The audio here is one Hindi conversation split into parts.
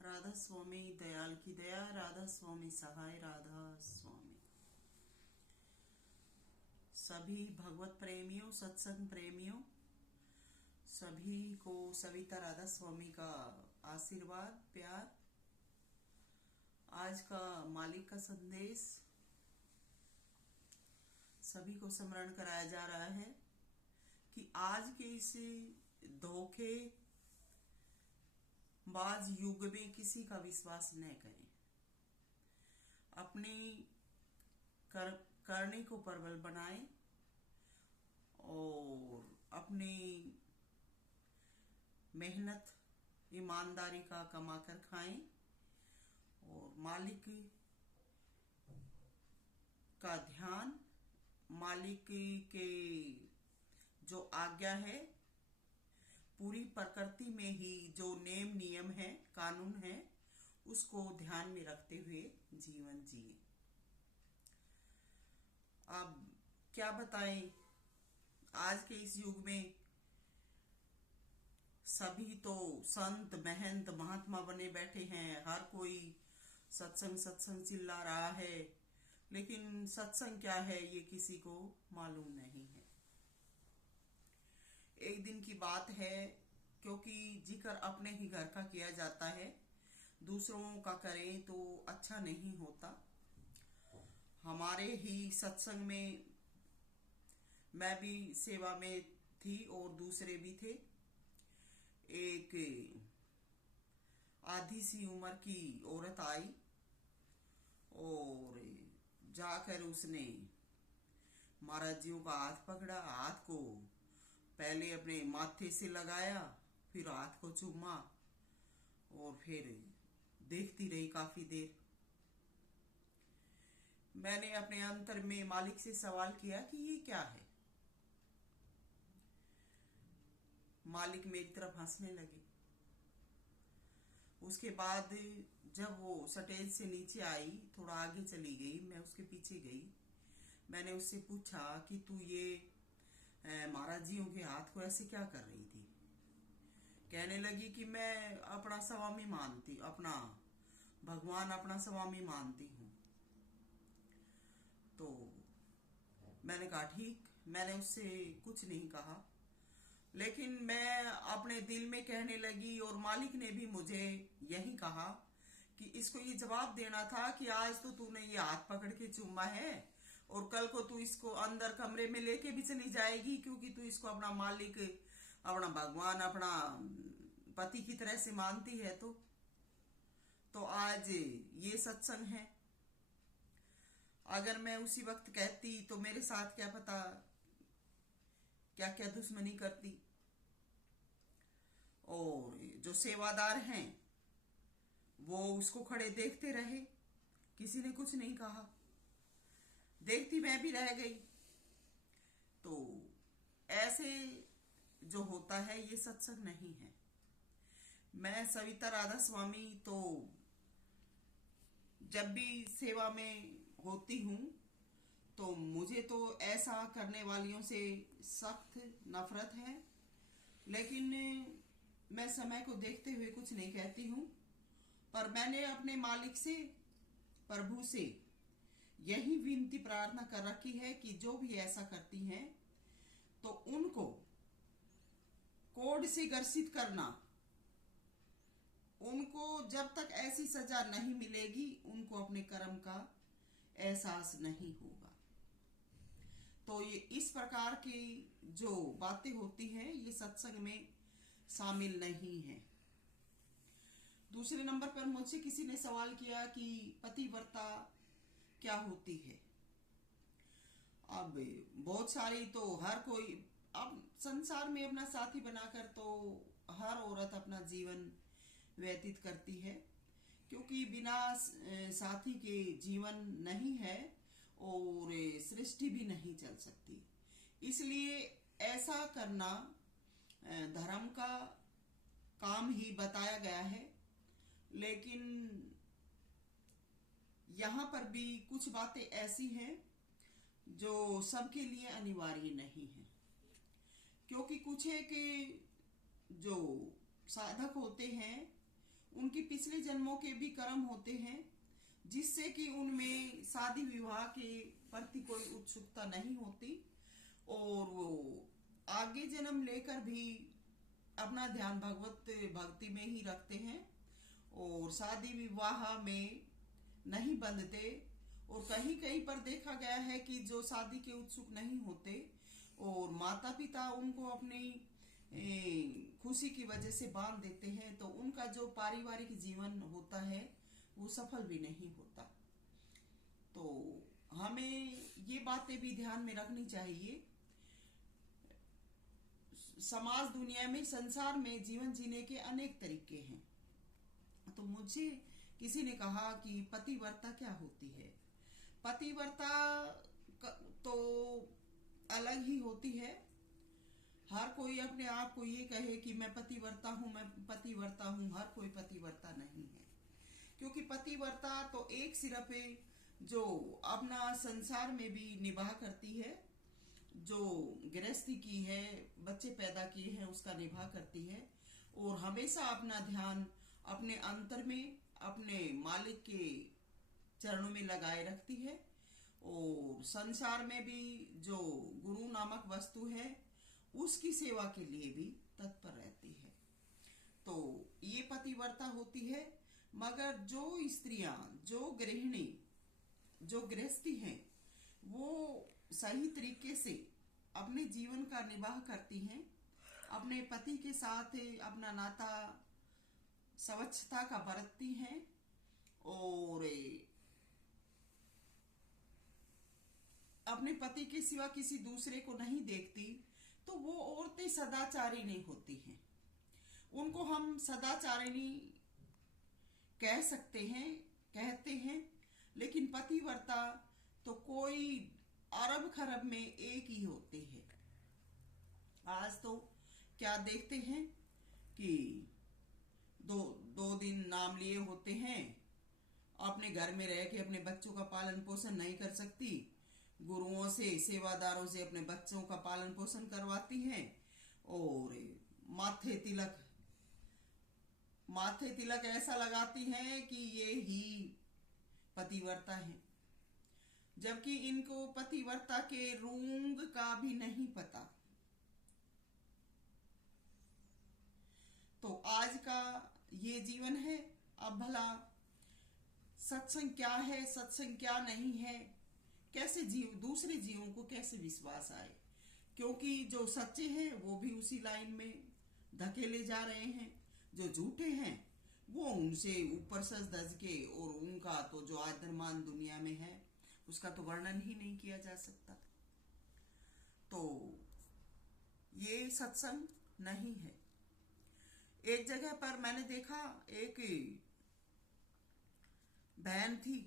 राधा स्वामी दयाल की दया, राधा स्वामी सहाय, राधा स्वामी। सभी भगवत प्रेमियों, सत्संग प्रेमियों, सभी को सविता राधा स्वामी का आशीर्वाद, प्यार। आज का मालिक का संदेश सभी को स्मरण कराया जा रहा है कि आज के इस धोखे बाज युग में किसी का विश्वास न करें। अपनी करने को प्रबल बनाएं और अपनी मेहनत ईमानदारी का कमा कर खाएं और मालिक का ध्यान, मालिक के जो आज्ञा है, पूरी प्रकृति में ही जो नेम नियम है, कानून है, उसको ध्यान में रखते हुए जीवन जिए। अब क्या बताएं, आज के इस युग में सभी तो संत महंत महात्मा बने बैठे हैं। हर कोई सत्संग सत्संग चिल्ला रहा है, लेकिन सत्संग क्या है ये किसी को मालूम नहीं है। एक दिन की बात है, क्योंकि जिक्र अपने ही घर का किया जाता है, दूसरों का करें तो अच्छा नहीं होता। हमारे ही सत्संग में मैं भी सेवा में थी और दूसरे भी थे। एक आधी सी उम्र की औरत आई और जाकर उसने महाराज जी का हाथ पकड़ा। हाथ को पहले अपने माथे से लगाया, फिर हाथ को चूमा और फिर देखती रही काफी देर। मैंने अपने अंतर में मालिक से सवाल किया कि ये क्या है। मालिक मेरी तरफ हंसने लगे। उसके बाद जब वो स्टेज से नीचे आई, थोड़ा आगे चली गई, मैं उसके पीछे गई। मैंने उससे पूछा कि तू ये महाराज जियों के हाथ को ऐसे क्या कर रही थी। कहने लगी कि मैं अपना स्वामी मानती, अपना भगवान अपना स्वामी मानती हूँ। तो मैंने कहा ठीक। मैंने उससे कुछ नहीं कहा, लेकिन मैं अपने दिल में कहने लगी और मालिक ने भी मुझे यही कहा कि इसको ये जवाब देना था कि आज तो तूने ये हाथ पकड़ के चूमा है और कल को तू इसको अंदर कमरे में लेके भी चली जाएगी, क्योंकि तू इसको अपना मालिक, अपना भगवान, अपना पति की तरह से मानती है। तो आज ये सत्संग है। अगर मैं उसी वक्त कहती तो मेरे साथ क्या पता क्या क्या दुश्मनी करती। और जो सेवादार हैं वो उसको खड़े देखते रहे, किसी ने कुछ नहीं कहा। देखती मैं भी रह गई। तो ऐसे जो होता है ये सत्संग नहीं है। मैं सविता राधा स्वामी तो जब भी सेवा में होती हूँ तो मुझे तो ऐसा करने वालियों से सख्त नफरत है, लेकिन मैं समय को देखते हुए कुछ नहीं कहती हूँ। पर मैंने अपने मालिक से, प्रभु से यही विनती प्रार्थना कर रखी है कि जो भी ऐसा करती हैं तो उनको कोड से ग्रसित करना। उनको जब तक ऐसी सजा नहीं मिलेगी, उनको अपने कर्म का एहसास नहीं होगा। तो ये इस प्रकार की जो बातें होती हैं ये सत्संग में शामिल नहीं है। दूसरे नंबर पर मुझसे किसी ने सवाल किया कि पतिव्रता क्या होती है। अब बहुत सारी तो हर कोई अब संसार में अपना साथी बनाकर तो हर औरत अपना जीवन व्यतीत करती है, क्योंकि बिना साथी के जीवन नहीं है और सृष्टि भी नहीं चल सकती। इसलिए ऐसा करना धर्म का काम ही बताया गया है। लेकिन यहाँ पर भी कुछ बातें ऐसी हैं जो सबके लिए अनिवार्य नहीं है, क्योंकि कुछ है कि जो साधक होते हैं उनकी पिछले जन्मों के भी कर्म होते हैं, जिससे कि उनमें शादी विवाह के प्रति कोई उत्सुकता नहीं होती और वो आगे जन्म लेकर भी अपना ध्यान भगवत भक्ति में ही रखते हैं और शादी विवाह में नहीं बंधते। और कहीं कहीं पर देखा गया है कि जो शादी के उत्सुक नहीं होते और माता पिता उनको अपनी खुशी की वजह से बांध देते हैं, तो उनका जो पारिवारिक जीवन होता है वो सफल भी नहीं होता। तो हमें ये बातें भी ध्यान में रखनी चाहिए। समाज, दुनिया में, संसार में जीवन जीने के अनेक तरीके हैं। तो मुझे किसी ने कहा कि पतिव्रता क्या होती है। पतिव्रता तो अलग ही होती है। हर कोई अपने आप को ये कहे कि मैं पतिव्रता हूँ, मैं पतिव्रता हूँ, हर कोई पतिव्रता नहीं है। क्योंकि पतिव्रता तो एक सिर्फ जो अपना संसार में भी निभाह करती है, जो गृहस्थी की है, बच्चे पैदा किए हैं उसका निभाह करती है और हमेशा अपना ध्यान अपने अंतर में, अपने मालिक के चरणों में लगाए रखती है और संसार में भी जो गुरु नामक वस्तु है उसकी सेवा के लिए भी तत्पर रहती है। तो ये पतिव्रता होती है। मगर जो स्त्रियां, जो गृहिणी, जो गृहस्थी हैं, वो सही तरीके से अपने जीवन का निर्वाह करती हैं, अपने पति के साथ अपना नाता स्वच्छता का बरतती हैं और अपने पति के सिवा किसी दूसरे को नहीं देखती, तो वो औरतें सदाचारिणी होती हैं। उनको हम सदाचारिणी कह सकते हैं, कहते हैं। लेकिन पतिव्रता तो कोई अरब खरब में एक ही होते हैं। आज तो क्या देखते हैं कि दो दिन नाम लिए होते हैं, अपने घर में रह के अपने बच्चों का पालन पोषण नहीं कर सकती, गुरुओं से, सेवादारों से अपने बच्चों का पालन पोषण करवाती हैं और माथे तिलक ऐसा लगाती हैं कि ये ही पतिव्रता है, जबकि इनको पतिव्रता के रूंग का भी नहीं पता। तो आज का ये जीवन है। अब भला सत्संग क्या है, सत्संग क्या नहीं है, कैसे दूसरे जीवों को कैसे विश्वास आए, क्योंकि जो सच्चे हैं वो भी उसी लाइन में धकेले जा रहे हैं, जो झूठे हैं वो उनसे ऊपर सज धज के, और उनका तो जो आदरमान दुनिया में है उसका तो वर्णन ही नहीं किया जा सकता। तो ये सत्संग नहीं है। एक जगह पर मैंने देखा, एक बहन थी,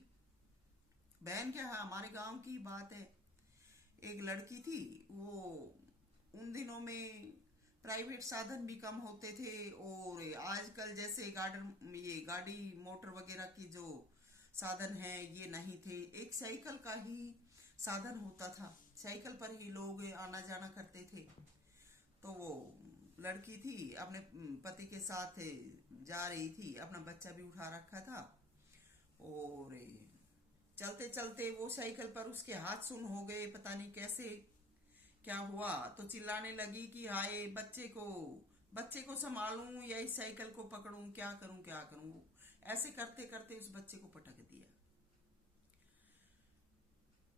बहन क्या है, हमारे गांव की बात है, एक लड़की थी। वो उन दिनों में प्राइवेट साधन भी कम होते थे और आजकल जैसे गाड़ी मोटर वगैरह की जो साधन है ये नहीं थे। एक साइकिल का ही साधन होता था, साइकिल पर ही लोग आना जाना करते थे। तो वो लड़की थी, अपने पति के साथ जा रही थी, अपना बच्चा भी उठा रखा था और चलते चलते वो साइकिल पर उसके हाथ सुन हो गए, पता नहीं कैसे क्या हुआ। तो चिल्लाने लगी कि हाय, बच्चे को संभालूं या इस साइकिल को पकड़ूं, क्या करूं। ऐसे करते करते उस बच्चे को पटक दिया।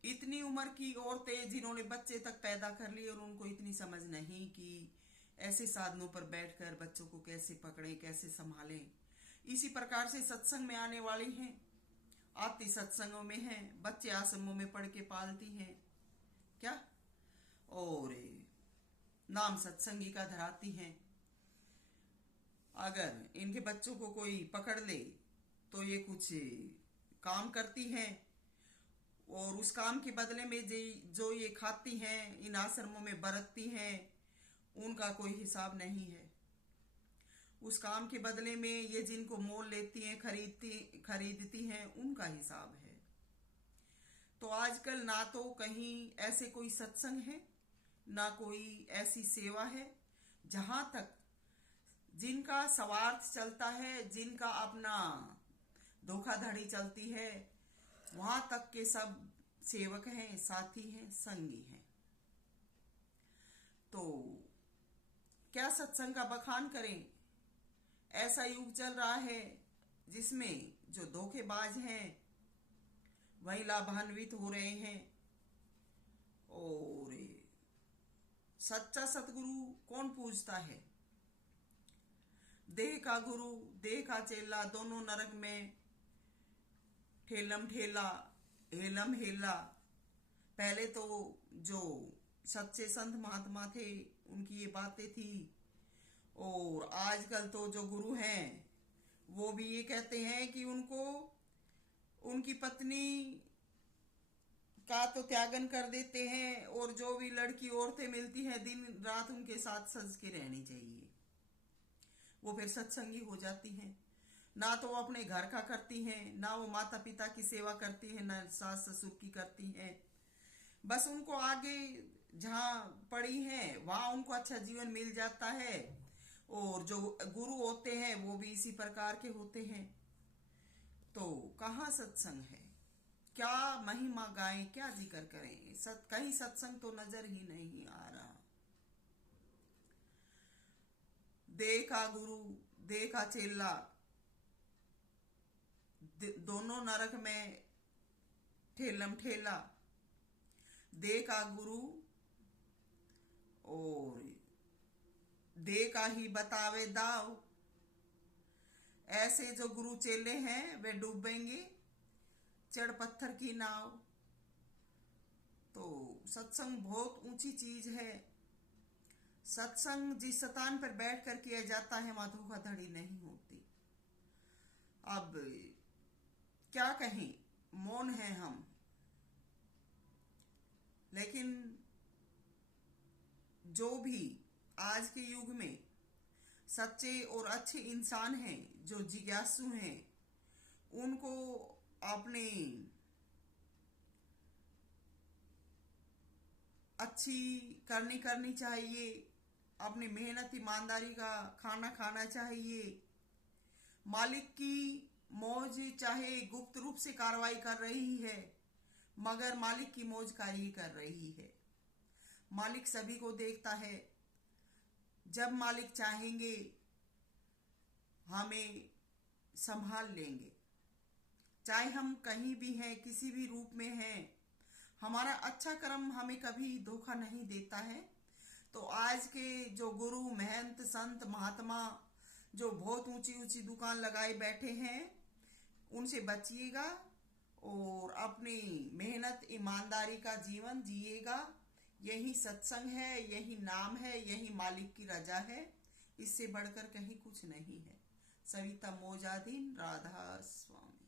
इतनी उम्र की औरतें जिन्होंने बच्चे तक पैदा कर लिए और उनको इतनी समझ नहीं कि ऐसे साधनों पर बैठकर बच्चों को कैसे पकड़े, कैसे संभालें। इसी प्रकार से सत्संग में आने वाली हैं, आती सत्संगों में हैं, बच्चे आश्रमों में पढ़ के पालती हैं क्या, और नाम सत्संगी का धराती हैं। अगर इनके बच्चों को कोई पकड़ ले तो ये कुछ काम करती हैं और उस काम के बदले में जो ये खाती हैं, इन आश्रमों में बरतती हैं, उनका कोई हिसाब नहीं है। उस काम के बदले में ये जिनको मोल लेती हैं, खरीदती हैं, उनका हिसाब है। तो आजकल ना तो कहीं ऐसे कोई सत्संग है, ना कोई ऐसी सेवा है जहां तक जिनका स्वार्थ चलता है, जिनका अपना धोखाधड़ी चलती है, वहां तक के सब सेवक हैं, साथी हैं, संगी हैं। तो क्या सत्संग का बखान करें? ऐसा युग चल रहा है जिसमें जो धोखेबाज हैं वही लाभान्वित हो रहे हैं, और सच्चा सतगुरु कौन पूजता है? देह का गुरु, देह का चेला, दोनों नरक में ठेलम ठेला, हेलम हेला। पहले तो जो सच्चे संत महात्मा थे उनकी ये बातें थी, और आजकल तो जो गुरु हैं वो भी ये कहते हैं कि उनको उनकी पत्नी का तो त्यागन कर देते हैं, और जो भी लड़की औरतें मिलती हैं दिन रात उनके साथ सज के रहनी चाहिए। वो फिर सत्संगी हो जाती हैं। ना तो वो अपने घर का करती हैं, ना वो माता पिता की सेवा करती हैं, ना सास ससुर की करती हैं। बस उनको आगे जहाँ पड़ी हैं वहाँ उनको अच्छा जीवन मिल जाता है, और जो गुरु होते हैं वो भी इसी प्रकार के होते हैं। तो कहाँ सत्संग है? क्या महिमा गाएं, क्या जिक्र करें? कहीं सत्संग तो नजर ही नहीं आ रहा। देह का गुरु, देह का चेला, दोनों नरक में ठेलम ठेला। देह का गुरु और देह का ही बतावे दाव। ऐसे जो गुरु चेले हैं वे डूबेंगे चढ़ पत्थर की नाव। तो सत्संग बहुत ऊंची चीज है। सत्संग जिस स्थान पर बैठ कर किया जाता है वहां धोखाधड़ी नहीं होती। अब क्या कहें, मौन है हम, लेकिन जो भी आज के युग में सच्चे और अच्छे इंसान हैं, जो जिज्ञासु हैं, उनको अपने अच्छी करनी चाहिए, अपनी मेहनत ईमानदारी का खाना खाना चाहिए। मालिक की मौज चाहे गुप्त रूप से कार्रवाई कर रही है, मगर मालिक की मौज कार्य कर रही है। मालिक सभी को देखता है। जब मालिक चाहेंगे हमें संभाल लेंगे। चाहे हम कहीं भी हैं, किसी भी रूप में हैं, हमारा अच्छा कर्म हमें कभी धोखा नहीं देता है। तो आज के जो गुरु, महंत, संत, महात्मा जो बहुत ऊंची ऊंची दुकान लगाए बैठे हैं, उनसे बचिएगा और अपनी मेहनत ईमानदारी का जीवन जिएगा। यही सत्संग है, यही नाम है, यही मालिक की रजा है। इससे बढ़कर कहीं कुछ नहीं है। सविता मोजाधीन, राधा स्वामी।